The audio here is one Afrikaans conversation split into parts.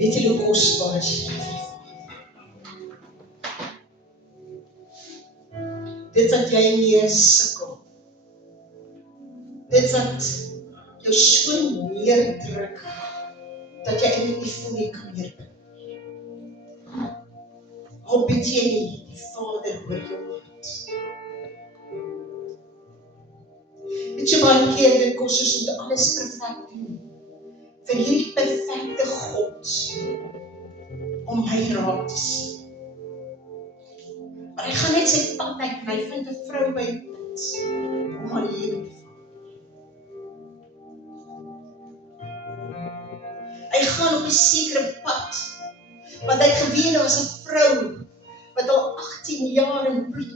Weet jy hoe kosbaar is jy vir die Vader? Dit wat jy mee sukkel, dit wat jou so neerdruk, dat jy eintlik nie voel jy kan meer bid. Al bid jy nie, die Vader hoor jou hart. Weet jy baie keer, dit kos ons moet alles perfek doen, vir hierdie perfekte God, om my raak te sien. Maar hy gaan net sy pad uit, en hy vind 'n vrou by die punt, om haar lewe te val. Hy gaan op 'n sekere pad, want hy het geweet daar was 'n vrou, wat al 18 jaar in bloed,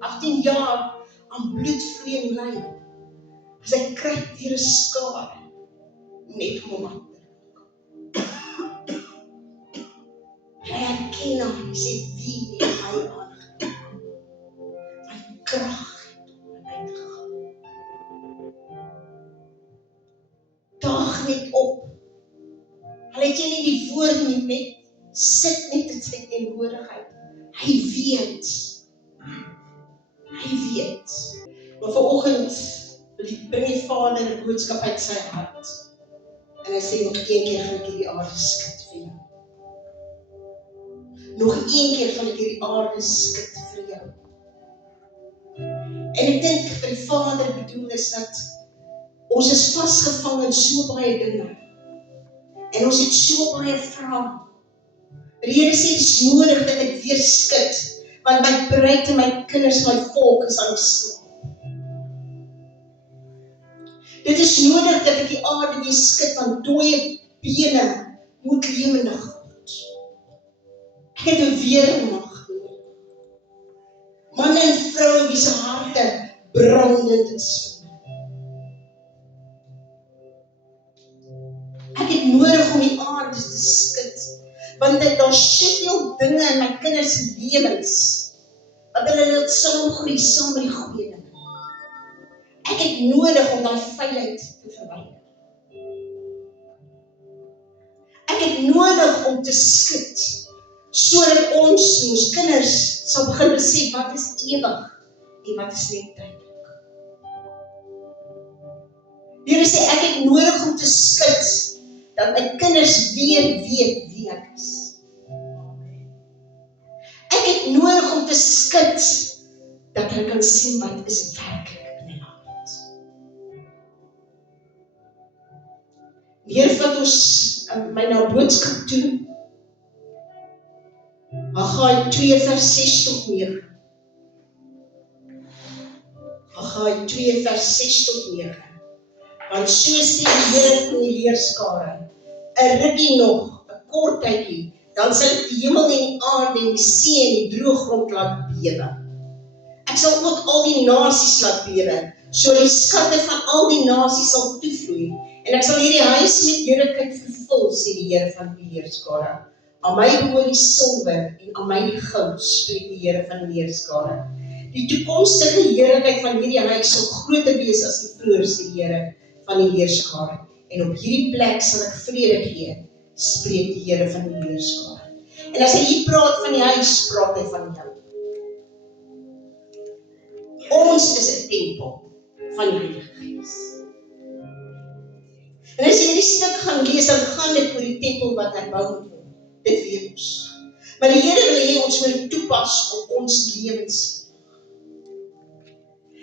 18 jaar aan bloedvloeiing ly. As hy kruip deur 'n skare, net om hom aan te raak. Hy herken hom, hy sê, wie het my aangeraak? My krag het hom uitgegaan. Daag net op. Al het jy nie die woord nie, net sit net in sy teenwoordigheid. Hy weet. Hy weet. Maar vanoggend bring die Vader 'n boodskap uit sy hart. En hy sê, nog een keer gaan ek hierdie aarde skud vir jou. Nog een keer gaan ek hierdie aarde skud vir jou. En ek dink vir die Vader bedoel is dat ons is vasgevang in so baie dinge. En ons het so baie vrae. Die Here sê, dit is nodig dat ek weer skud, want my bruid en my kinders, my volk is aan die slaap. Dit is nodig dat ek die aarde weer skud, want dooie bene moet lewendig word. Ek het 'n weermag nodig. Man en vrou wie se harte brandend is vir my. Ek het nodig om die aarde te skud, want daar soveel dinge in my kinders se lewens, wat hulle laat saamgroei saam met die goeie dinge. Ek het nodig om daai vuilheid te verwyder. Ek het nodig om te skud, sodat ons kinders sal begin besef wat is ewig en wat is net tydelik. Die Here sê, ek het nodig om te skud, dat my kinders weer weet wie ek is. Ek het nodig om te skud, dat hulle kan sien wat is werklik in my hart. Die Here vat ons my na boodskap toe. Haggai 2 vers 6 tot 9. Haggai 2 vers 6 tot 9. Want so sê die Here van die leerskare, 'n rukkie nog, 'n kort tydjie, dan sal ek die hemel en die aarde en die see en die droë grond laat bewe. Ek sal ook al die nasies laat bewe, so die skatte van al die nasies sal toevloei, en ek sal hierdie huis met heerlikheid vervul, sê die Here van die leerskare. Aan my behoort die silwer en aan my die goud, spreek die Here van die leerskare. Die toekomstige heerlikheid van hierdie huis sal groter wees as die vroeër, sê die Here van die leerskare. En op hierdie plek sal ek vrede gee, spreek die Here van die leerskare. En as hy hier praat van die huis, praat hy van jou. Ons is 'n tempel van die Heilige Gees. En as jy hierdie stuk gaan lees, dan gaan dit oor die tempel wat herbou moet word. Dit weet ons. Maar die Here wil hê ons moet toepas op ons lewens.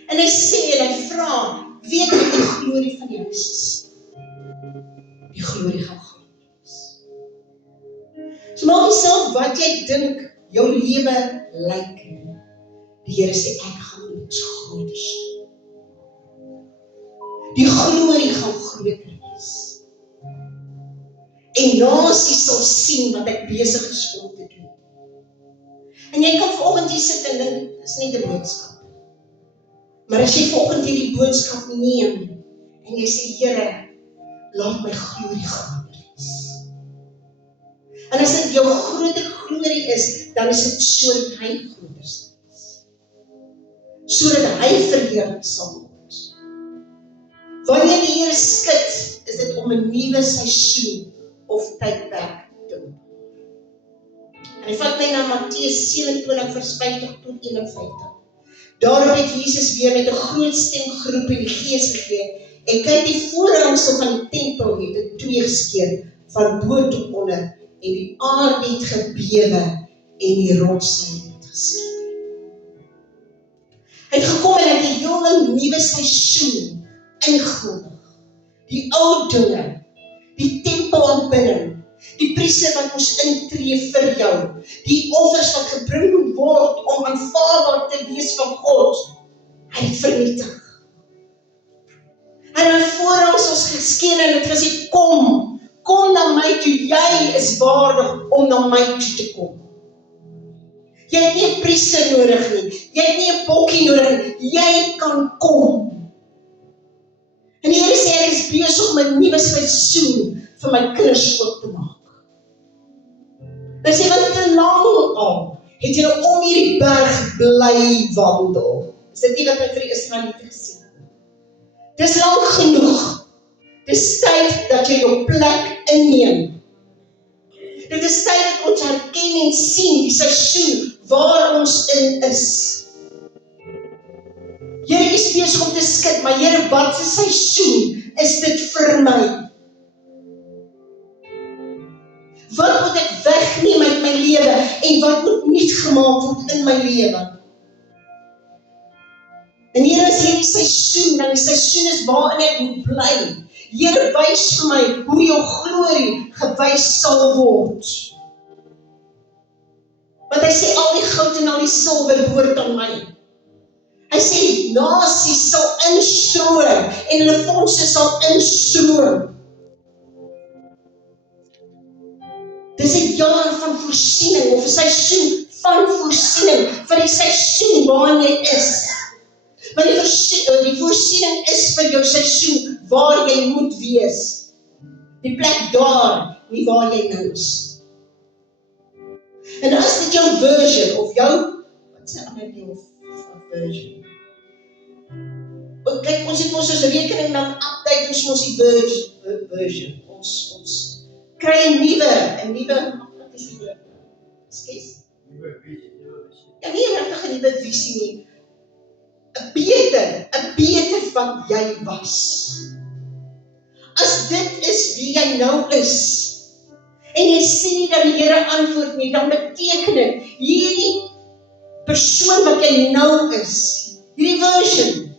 En hy sê en hy vra, weet jy die glorie van die huis is? Die glorie gaan gaan wees. So maak nie saak wat jy dink jou lewe lyk nie. Die Here sê, ek gaan iets groters doen. Die glorie gaan groter wees. En nasies sal sien wat ek besig is om te doen. En jy kan vanoggend hier sit en dink, dit is net 'n boodskap. Maar as jy vanoggend hierdie boodskap neem, en jy sê, Here, laat my glorie groter wees. En as dit jou groter glorie is, dan is dit sodat hy groter sal wees. Sodat hy verheerlik sal word. Wanneer die Here skud, is dit om 'n nuwe seisoen of tydperk te open. En hy vat my na Matteus 27 vers 50 tot 51. Daarop het Jesus weer met 'n groot stem geroep en die Gees gegee, en kyk, die voorhangsel van die tempel het in twee geskeur, van bo tot onder, en die aarde het gebewe, en die rotse het geskeur. Hy het gekom en het die hele nuwe seisoen ingekondig. Die ou dinge, die tempelaanbidding, die priester wat moes intree vir jou, die offers wat gebring moet word om aanvaarbaar te wees van God, hy het vernietig. En hy voorhangs ons geskeur en het gesê, kom na my toe, jy is waardig om na my toe te kom. Jy het nie 'n priester nodig nie, jy het nie 'n bokkie nodig nie, jy kan kom. En die Here sê, ek is besig om 'n nuwe seisoen vir my kinders oop te maak. Hy sê, want te lank al het julle om hierdie berg bly wandel. Is dit nie wat hy vir die Israeliete gesê het? Dis lank genoeg. Dis tyd dat jy jou plek inneem. Dit is tyd dat ons herken en sien die seisoen waar ons in is. Here is besig om te skud, maar Here, wat se seisoen is dit vir my? Wat moet ek wegneem uit my lewe en wat moet nuut gemaak word in my lewe? En hier is hierdie seisoen, en die seisoen is waarin ek moet bly. Here, wys vir my hoe jou glorie gewys sal word. Want hy sê, al die goud en al die silwer behoort aan my. Hy sê, nasies sal instroom, en hulle fondse sal instroom. Dis 'n jaar van voorsiening, of 'n seisoen van voorsiening, vir die seisoen waarin jy is. Want die voorsiening is vir jou seisoen waar jy moet wees. Die plek daar, nie waar jy nou is. En as dit jou version, of jou, wat sê ander ding van version? Kyk, ons het ons rekening dan update, ons die version. Ons kry 'n nuwe, wat is die woord? Skes? Nuwe visie. Ja, nie regtig 'n nuwe visie nie. 'n beter wat jy was. As dit is wie jy nou is, en jy sien nie dat die Here antwoord nie, dan beteken dit, hierdie persoon wat jy nou is, hierdie version,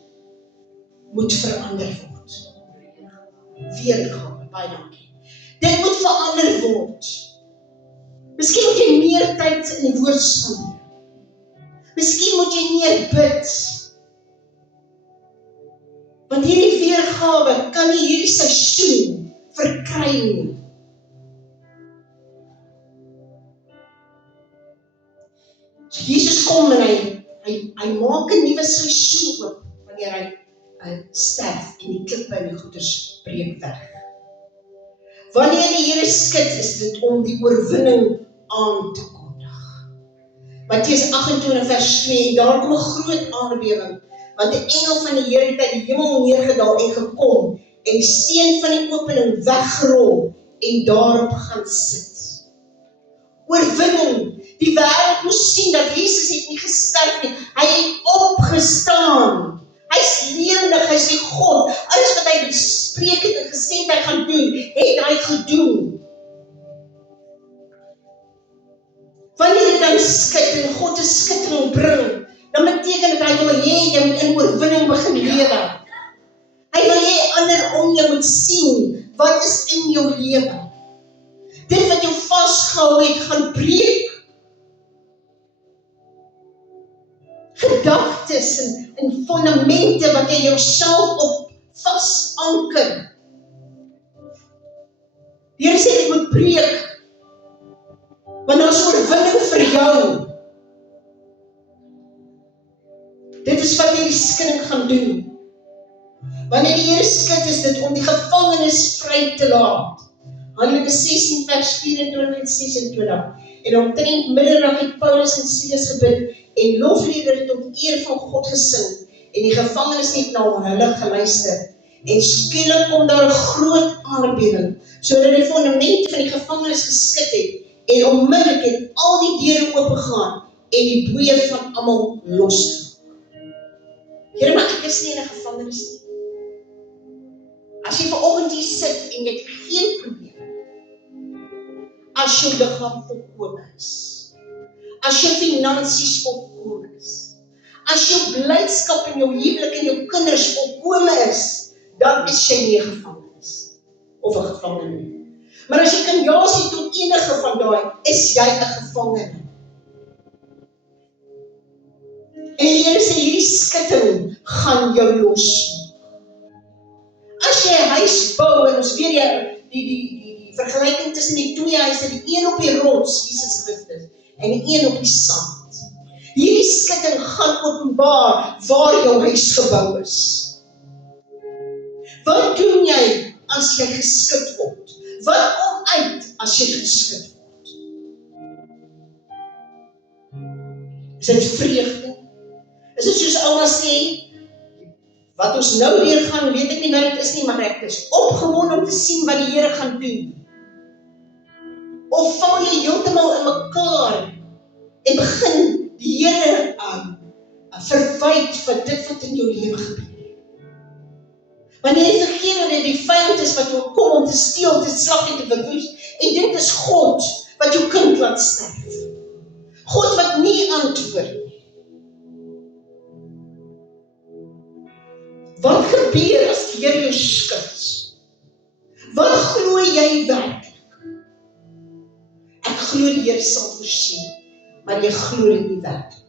moet verander word. Weergawe, baie dankie. Dit moet verander word. Miskien moet jy meer tyd in die woord spandeer. Miskien moet jy meer bid. Want hierdie weergawe kan nie hierdie seisoen verkry nie. So Jesus kom en hy maak 'n nuwe seisoen oop, wanneer hy sterf en die klippe en die goeters breek weg. Wanneer die Here skud, is dit om die oorwinning aan te kondig. Matteus 28 vers 2, en daar kom 'n groot aardbewing, want die engel van die Here het uit die hemel neergedaal en gekom, en die steen van die opening weggerol, en daarop gaan sit. Oorwinning. Die wêreld moes sien dat Jesus het nie gesterf nie, hy het opgestaan. Hy is lewendig, hy is die God. Alles wat hy bespreek het en gesê het hy gaan doen, het hy gedoen. Wanneer jy dan skud en God 'n skudding bring, dan beteken dit hy wil hê jy moet in oorwinning begin lewe. Hy wil hê ander om jou moet sien, wat is in jou lewe. Dit wat jou vasgehou het, gaan breek. Gedagtes en fundamente wat jy jouself op vas anker. Die Here sê dit moet breek, want daar is oorwinning vir jou. Dit is wat hierdie skudding gaan doen. Wanneer die Here skud, is dit om die gevangenes vry te laat. Handelinge 16 vers 24 en 26. En omtrent midderdag het Paulus en Silas gebid en lofliedere tot eer van God gesing, en die gevangenes het na hulle geluister. En skielik kom daar 'n groot aardbewing, sodat die fondamente van die gevangenis geskit het, en onmiddellik het al die deure oopgegaan, en die boeye van almal losgemaak. Here, maar ek is nie in 'n gevangenis nie. As jy vanoggend hier sit en jy het geen probleem, as jou liggaam volkome is, as jou finansies volkome is, as jou blydskap en jou huwelik en jou kinders volkome is, dan is jy nie 'n gevangenis of 'n gevangene nie. Maar as jy kan ja sê tot enige van daai, is jy 'n gevangene. En die Here sê hierdie skutting gaan jou los. As jy 'n huis bou, en ons weet jy die vergelyking tussen die twee huise, die een op die rots, Jesus Christus, en die een op die sand. Hierdie skutting gaan openbaar waar jou huis gebou is. Wat doen jy as jy geskit word? Wat kom uit as jy geskit word? Is dit vreugde? Is dit soos ouma sê, wat ons nou weer gaan, weet ek nie wat dit is nie, maar ek is opgewonde om te sien wat die Here gaan doen. Of val jy heeltemal in mekaar en begin die Here verwyd vir dit wat in jou lewe gebeur? Wanneer jy vergeet dat dit die vyand is wat wil kom om te steel, te slag en te verwoes, en dit is God wat jou kind laat sterf. God wat nie antwoord nie. Wat gebeur as die Here jou skud? Wat glo jy werklik? Ek glo die Here sal voorsien, maar jy glo dit nie werklik.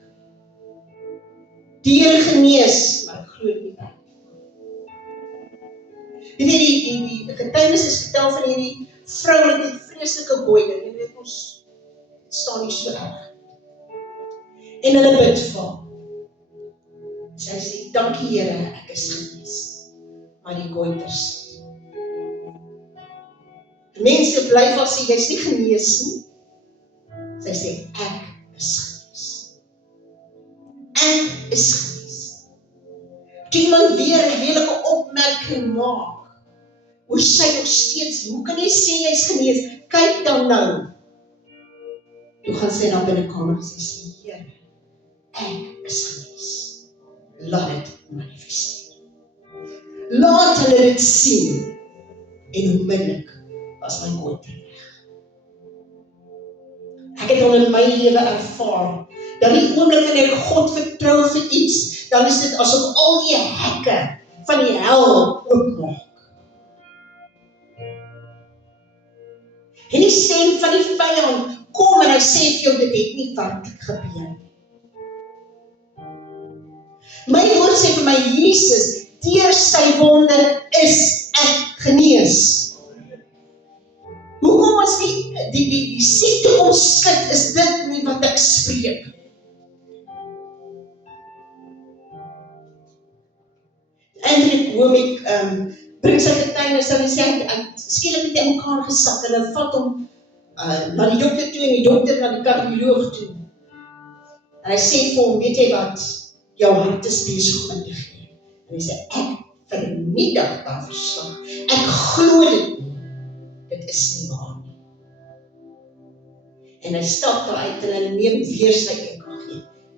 Die Here genees, maar ek glo dit nie werklik. Jy weet die getuienis is vertel van hierdie vrou met die vreeslike boeide. Jy weet ons, het staan nie so erg. En hulle bid vir haar. Sy sê, dankie Here, ek is genees. Maar die goiters. Mense bly vas sê, jy is nie genees nie. Sy sê, ek is genees. Ek is genees. Toe iemand weer 'n lelike opmerking maak, oor sy nog steeds, hoe kan jy sê jy is genees? Kyk dan nou. Toe gaan sy na binnekamer en sy sê, Here, ek is genees. Laat dit manifesteer. Laat hulle dit sien. En onmiddellik was my goeie reg. Ek het al in my lewe ervaar, dat die oomblik wanneer ek God vertrou vir iets, dan is dit asof al die hekke van die hel oopmaak. En die stem van die vyand kom en hy sê vir jou, dit het nie werklik gebeur nie. My woord sê vir my, Jesus, deur sy wonde is ek genees. Hoekom as die siekte omskit, is dit nie wat ek spreek? Eindelijk hoor ek, bring sy getuienis, en hy sê, skielik het hy mekaar gesak, en hy vat hom na die dokter toe, en die dokter na die kardioloog toe. En hy sê vir hom, weet jy wat, jou hart is besig om te gee. En hy sê, ek vernietig daar verslag. Ek glo dit nie. Dit is nie waar nie. En hy stap daar uit, en hy neem weer sy EKG,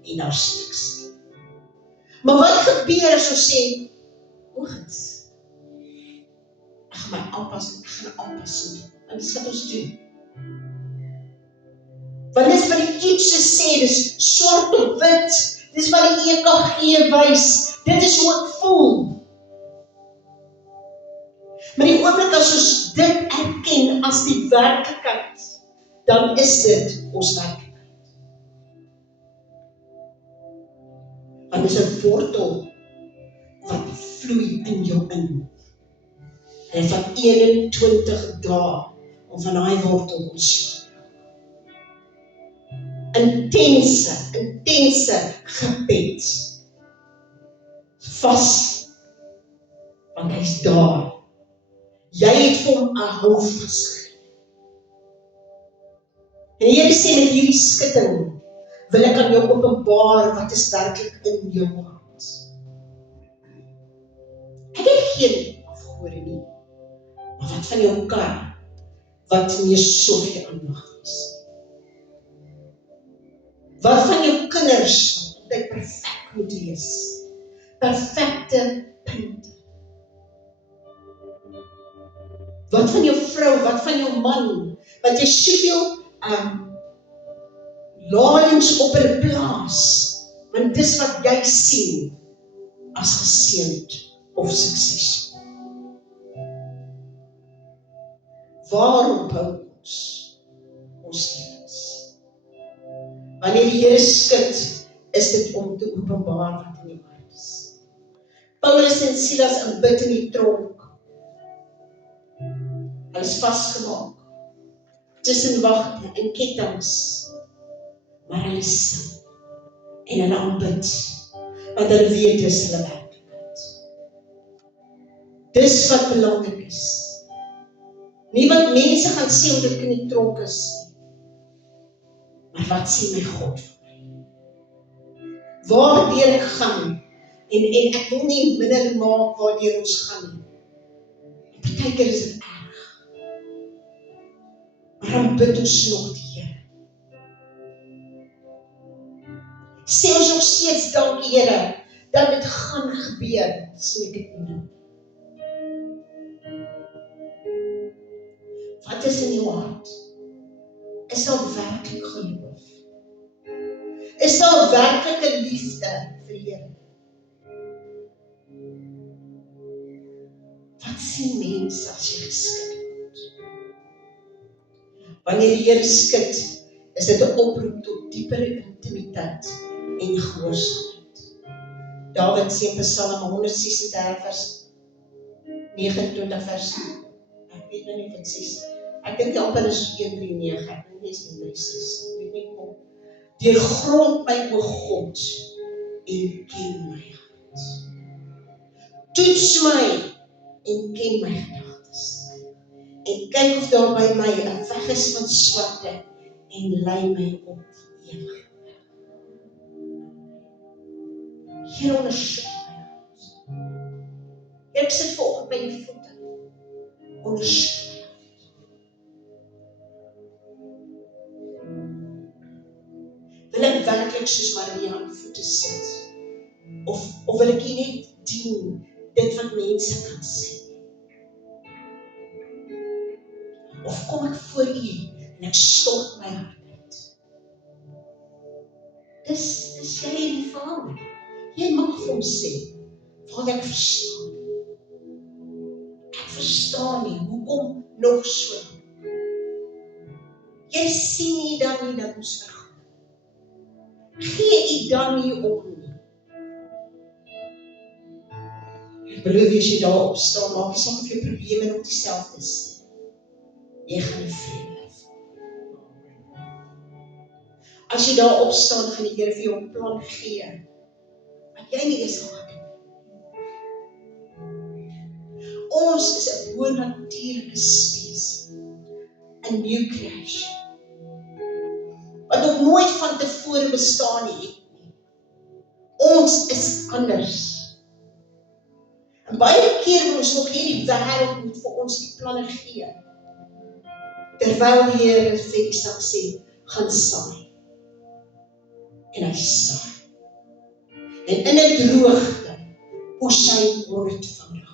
en daar is niks nie. Maar wat gebeur as ons sê, oogends, ek gaan my aanpas, ek gaan aanpas nie. En dis wat ons doen. Want dis wat die toetse sê, dis swart op wit, dis wat die EKG wys, dit is hoe ek voel. Maar die oomblik as ons dit erken as die werklikheid, dan is dit ons werklikheid. Want dis 'n wortel wat vloei in jou in. En het vat 21 dae om van daai wortel ontslae. Intense gebed. Vas. Want hy's daar. Jy het vir hom 'n houvas gegee. En die Here sê met hierdie skutting, wil ek aan jou openbaar wat is werklik in jou hart. Ek het geen gebore nie. Maar wat van jou kar, wat nie soveel aandag is? Wat van jou kinders, wat jy perfek moet wees? Perfekte punte. Wat van jou vrou, wat van jou man, wat jy soveel lines op hulle plaas, want dis wat jy sien as geseënd of suksesvol. Waarom hou ons lewens? Wanneer die Here skud, is dit om te openbaar wat in die hart is. Paulus en Silas aanbid in die tronk. Hulle is vasgemaak, tussen wagte en kettinge, maar hulle sing en hulle aanbid, want hulle weet dis hulle werklikheid. Dis wat belangrik is. Nie wat mense gaan sê omdat ek in die tronk is, maar wat sê my God vir my? Waardeur ek gaan, en ek wil nie minder maak waardeur ons gaan nie. Partykeer is dit erg. Maar dan bid ons nog die Here. Sê ons nog steeds dankie Here, dat dit gaan gebeur, sê ek dit nou. Wat is in jou hart? Is daar werklik geloof? Is daar werklike liefde vir die Here? Wat sien mense as jy geskik word? Wanneer die Here skud, is dit 'n oproep tot diepere intimiteit en gehoorsaamheid. Dawid sê in Psalm 136 vers 29 vers, ek weet nou nie wat sê, ek dink amper is 139, ek dink nie is 136, ek weet nie hoe. Deurgrond my o God en ken my hart. Toets my en ken my gedagtes. En kyk of daar by my 'n weg is van swarte en lei my op die ewige weg. Here, ondersoek my hart. Ek sit vanoggend by die voete. Ondersoek my hart. Wil ek werklik soos Maria aan die voete sit? Of wil ek hier net dien dit wat mense kan sê? Of kom ek voor U en ek stort my hart uit? Dis jy en die Vader. Jy mag vir hom sê, Vader, ek verstaan. Ek verstaan nie, hoekom nog so? Jy sien nie dan nie dat ons vergaan. Gee U dan nie om nie. Ek beloof as jy daar opstaan, maak jy saak of jou probleme nog dieselfde is. Jy gaan die vrede hê. As jy daar opstaan, gaan die Here vir jou 'n plan gee, wat jy nie eens gehad het. Ons is 'n bonatuurlike spesies, 'n new creation, wat nog nooit van tevore bestaan het nie. Ons is anders. En baie keer wil ons nog hierdie wêreld moet vir ons die planne gee. Terwyl die Here vir Isak sê, gaan saai. En hy saai. En in 'n droogte, oes hy vandag.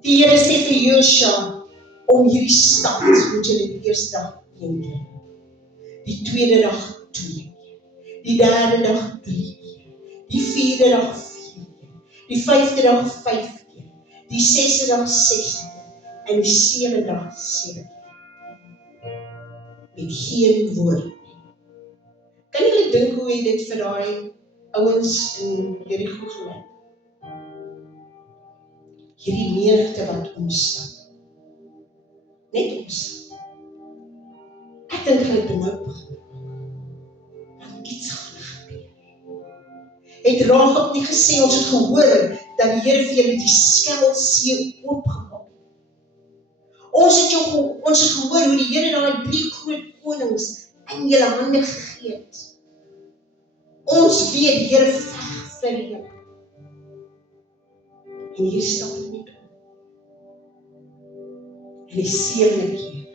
Die Here sê vir Josua, om hierdie stad moet jy die eerste dag 1 keer, die tweede dag 2 keer, die derde dag 3 keer, die vierde dag 4 keer, die 5de dag 5 keer, die 6de dag 6 keer, en die 7de dag 7 keer. Met geen woord nie. Kan julle dink hoe hy dit vir daai ouens in Jerigo gemaak? Hierdie menigte wat omstap. Net omstap. Ek dink hulle benoud begin. Want iets gaan gebeur. Het Rahab nie gesê, ons het gehoor, dat die Here vir julle die Skelsee oopgemaak. Ons het gehoor hoe die Here daai 3 groot konings in julle hande gegee het. Ons weet die Here veg vir julle. En hier staan dit nie. En die 7de keer,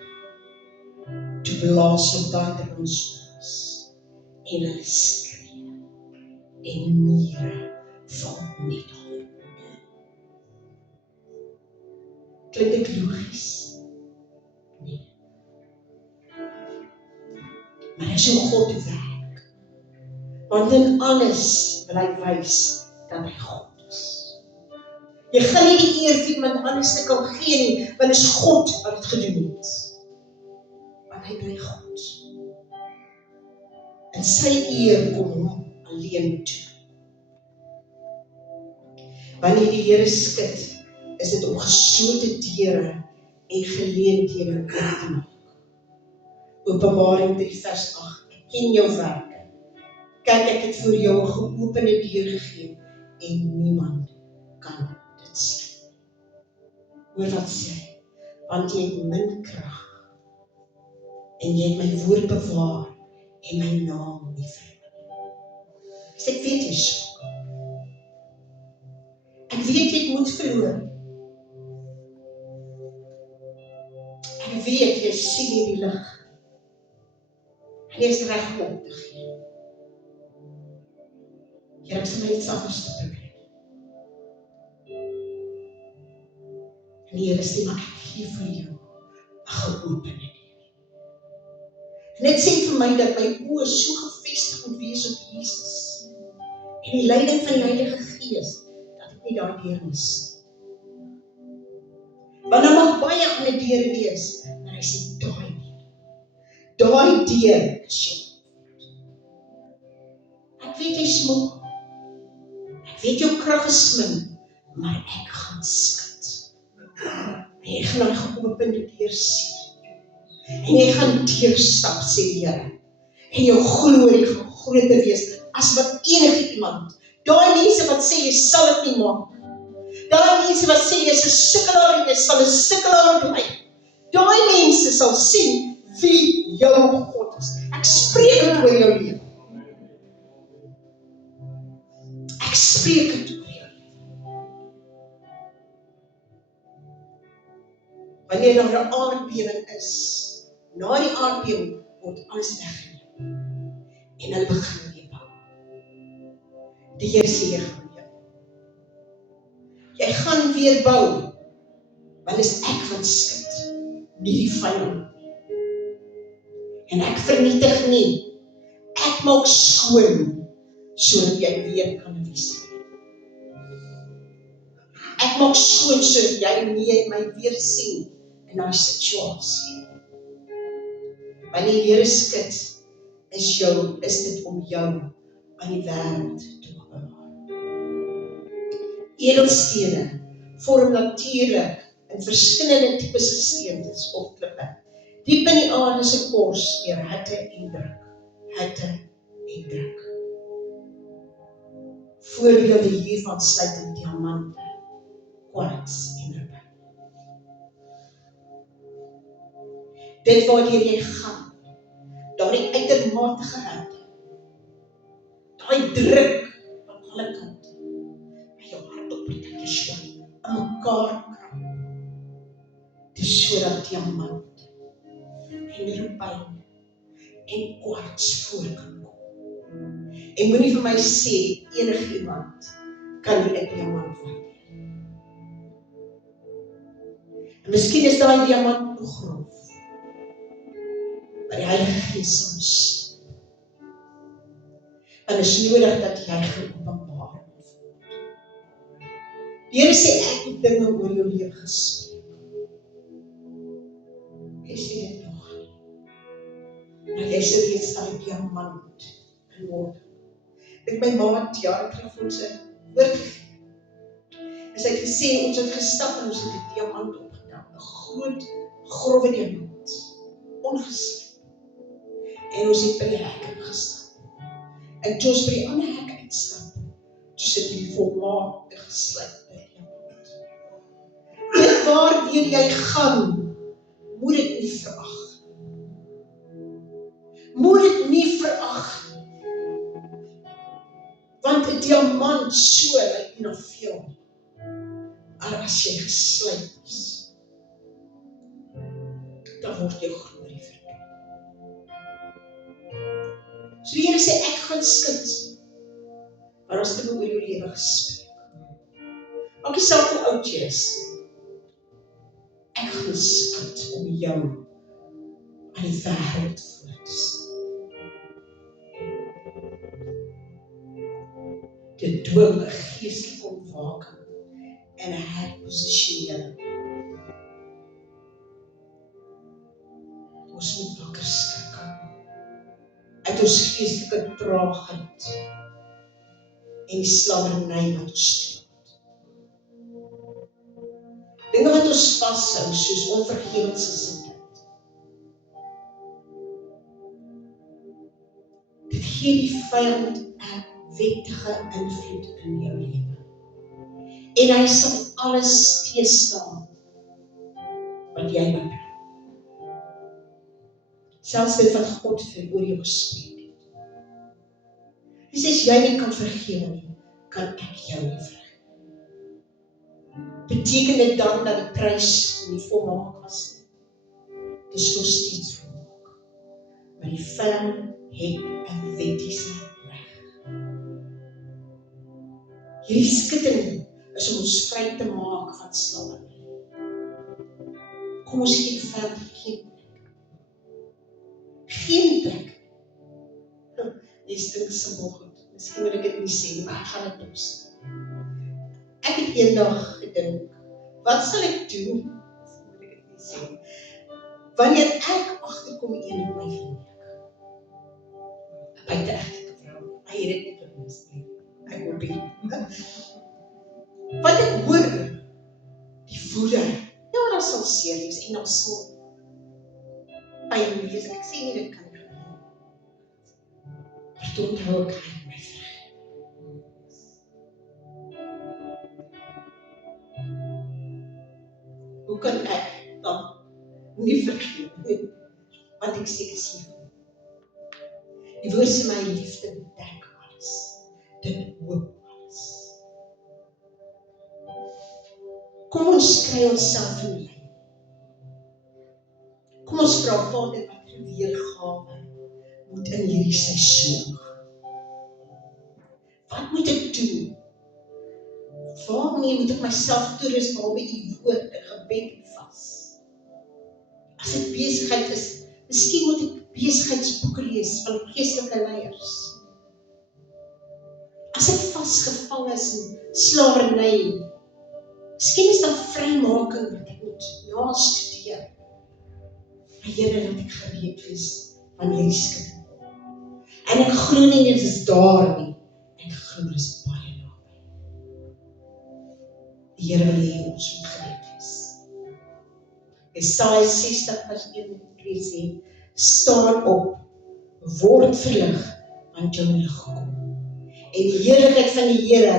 toe blaas soldaat in ons oors, en hulle skree, en mure val net af. Klink dit logies? Nee. Maar as jou God werk, want in alles wil hy wys dat hy God is. Jy gaan nie die eer vir iemand anders te kan gee nie, want is God wat het gedoen het. Want hy bly God. En sy eer kom hom alleen toe. Wanneer die Here skud, is dit om geslote deure en geleenthede oop te maak. Openbaring 3 vers 8. Ek ken jou werke. Kyk, ek het vir jou 'n geopende deur gegee en niemand kan dit sluit. Hoor wat sê hy? Want jy het min krag en jy het my woord bewaar en my naam nie verloor. Ek weet jy skok. Ek weet jy het moed verloor. Ek weet jy sien nie die lig. En jy is reg om te gee. Jy het vir my iets anders te probeer. En die Here sê, maar ek gee vir jou 'n geopende deur. En dit sê vir my dat my oë so gefestig moet wees op Jesus en die leiding van die Heilige Gees, dat ek nie daai deur mis. Want daar mag baie ander deure wees, maar hy sê daai deur is jou. Ek weet jy smok, ek weet jou krag is min, maar ek gaan skud. En jy gaan daai geopende deur sien. En jy gaan deurstap, sê die Here. En jou glorie gaan groter wees as wat enige iemand. Daai mense wat sê jy sal dit nie maak. Daai mense wat sê jy is 'n sukkelaar en jy sal 'n sukkelaar bly. Daai mense sal sien wie jou God is. Ek spreek dit oor jou lewe. Ek spreek dit oor jou lewe. Wanneer daar 'n aardbewing is, na die aardbewing word alles weggeneem. En hulle begin weer bou. Die Here sê jy gaan weer. Jy gaan weer bou. Want is ek wat skud, nie die vyand. En ek vernietig nie. Ek maak skoon, sodat jy weer kan wees. Ek maak skoon, sodat jy my weer sien in daai situasie. Wanneer die Here skud, is dit om jou aan die wêreld te bewaar. Edelstene vorm natuurlik in verskillende tipes gesteentes of klippe. Diep in die aarde se kors deur hitte en druk. Voorbeelde hiervan sluit in diamante, kwarts en rubin. Dit waardeur jy gaan, daardie uitermate hitte, daai druk van alle kante, by jou hart op die so aan mekaar krap. Dis sodat diamante en rubin en kwarts voor kan kom. En moenie vir my sê enige iemand kan nie 'n diamant waardeer. En miskien is daai diamant nog grof. Maar die Heilige Gees ons. En is nodig dat jy geopenbaar word. Die Here sê ek het dinge oor jou lewe gespreek. Jy sê dit nog nie. Maar jy sê reeds daai diamant in word. Ek my maat jare terug vir ons 'n woord gegee. En sy het gesê ons het gestap en ons het 'n diamant opgetel, 'n groot, grove diamant, ongesien. En ons het by die hek gestap. En toe ons by die ander hek uitstap, toe sit die volmaakte gesluite diamant. Dit waardeur jy gaan, moet dit nie verag. Moet dit nie verag. Want 'n diamant so lyk nie na veel. Maar as jy gesluit is, dan word jou glorie vertoon. So die Here sê, ek gaan skud, maar ons het oor jou lewe gespreek. Maak nie saak hoe oud jy is, ek gaan skud om jou aan die wêreld voor te sien. Dit dwing 'n geestelike ontwaking en 'n herposisionering. Ons moet wakker skrik uit ons geestelike traagheid en die slaverny wat ons toelaat. Dinge wat ons vashou, soos onvergewensgesindheid. Dit gee die vyand 'n wettige invloed in jou lewe. En hy sal alles teëstaan wat jy beplan. Selfs dit wat God oor jou gespreek het. Hy sê, as jy nie kan vergewe nie, kan ek jou nie vergewe. Beteken dit dan dat die prys nie volmaak was nie? Dit is nog steeds volmaak. Maar die vyand het 'n wettiese reg. Hierdie skutting is om ons vry te maak van slawerny. Kom ons gee die vyand geen plek. Jy stink simpel goed. Miskien moet ek dit nie sê nie, maar ek gaan dit nog sê. Ek het eendag gedink, wat sal ek doen? Moet ek dit nie sê. Wanneer ek agterkom een in my vriend. 'n buite-egtelike vrou. Hy het dit nie vermis nie. Ek hoop nie. Wat ek hoor, die woede. Ja, daar sal seer wees en daar sal pyn wees. Ek sê nie dit kan nie gebeur. Maar toe onthou ek hy my vrug. Hoe kan ek dan nie vergeet nie? Want ek sê is hier. Die woord sê my liefde bedek alles. Dit hoop alles. Kom ons kry onsself in lyn. Kom ons vra Vader wat weergawe moet in hierdie seisoen. Wat moet ek doen? Waarmee moet ek myself toerus behalwe u woord en gebed en vas? As ek besigheid is, miskien moet ek besigheidsboeke lees van geestelike leiers. As ek vasgevang is in slawerny, miskien is daar vrymaking wat ek moet nastudeer. Maar Here, dat ek gereed is van hierdie skutting. En ek glo nie dit is daar nie. Ek glo dit is baie naby. Die Here wil hê ons moet gereed wees. Jesaja 60 vers 1 en 2 sê, staan op, word verlig, want jou lig kom. En die heerlikheid van die Here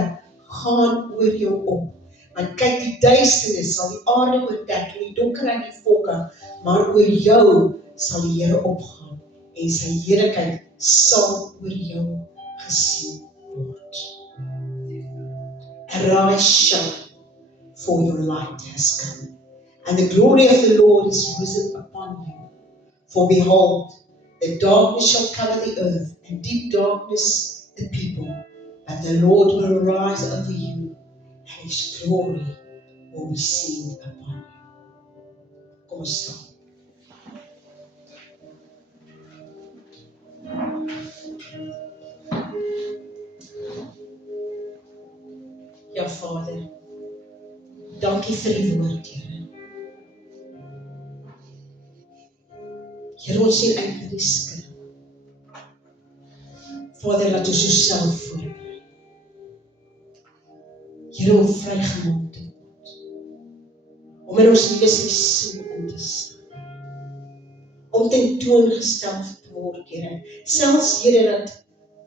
gaan oor jou op. Want kyk, die duisternis sal die aarde oordek en die donkerheid die volke, maar oor jou sal die Here opgaan en sy heerlikheid sal oor jou gesien word. Arise, shine, for your light has come, and the glory of the Lord is risen upon you. For behold, the darkness shall cover the earth, and deep darkness the people, but the Lord will arise over you, and his glory will be seen upon you. Kom ons staan. Ja, Vader, dankie vir die woord, Here. Here, ons sien uit na die skrif. Vader, laat ons jouself voorberei. Here, om vrygemaak te word. Om in ons nuwe seisoen in te staan. Om tentoongestel te word, Here. Selfs, Here, dat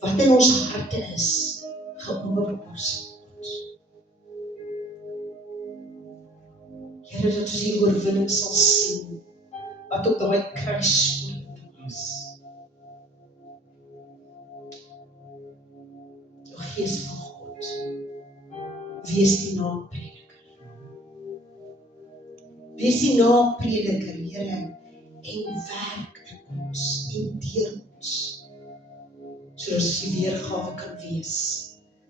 wat in ons harte is, geopenbaar word. Here, dat ons die oorwinning sal sien, wat op daai kruis was. O Gees van God, wees die naamprediker. Wees die naprediker, Here, en werk in ons, en deur ons, sodat ons die weergawe kan wees,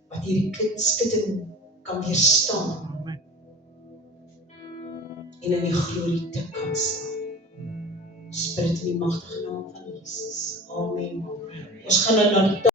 wat hierdie skitting kan weerstaan, en in die glorie te kan staan. Ons bid in die magtige naam van Jesus. Amen. Ons gaan nou na die